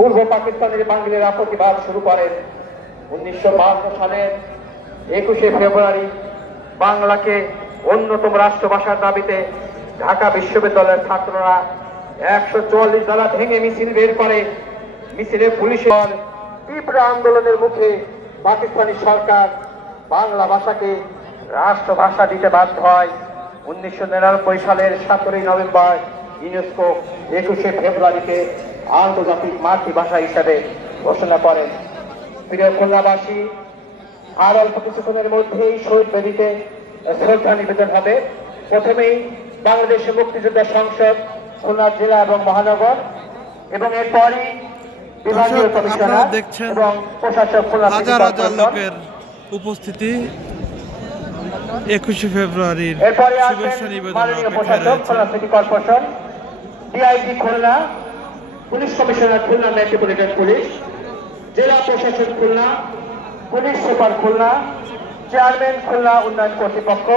পূর্ব পাকিস্তানের বাঙালিরা প্রতিবাদ শুরু করেন। 1952 সালের 21শে ফেব্রুয়ারি বাংলাকে অন্যতম রাষ্ট্রভাষার দাবিতে ঢাকা বিশ্ববিদ্যালয়ের ছাত্ররা 144 ধারা ভেঙে মিছিল বের করে। মিছিলে পুলিশের তীব্র আন্দোলনের মুখে পাকিস্তানি সরকার বাংলা ভাষাকে রাষ্ট্রভাষা দিতে বাধ্য হয়। 1999 সালের 17 নভেম্বর ইউনেস্কো 21শে ফেব্রুয়ারিতে আন্তর্জাতিক মাতৃভাষা হিসেবে ঘোষণা করেন। প্রিয় খুলনাবাসী, আর অল্প কিছুক্ষণের মধ্যেই শহীদ বেদিতে শ্রদ্ধা নিবেদন হবে। প্রথমেই বাংলাদেশের মুক্তিযোদ্ধা সংসদ খুলনা জেলা এবং মহানগর, এবং এরপরই বিভাগীয় কমিশনার এবং প্রশাসক খুলনা সিটি হাজার হাজার কর্পোরেশন। লোকের উপস্থিতি 21শে ফেব্রুয়ারির এরপরে শুভেচ্ছা আসবেন নিবেদন মাননীয় অপেক্ষায় প্রশাসক রয়েছে। Khulna city corporation, DIG Khulna, police commissioner Khulna metropolitan police, জেলা প্রশাসক Khulna, police super Khulna, chairman Khulna উন্নয়ন কর্তৃপক্ষ,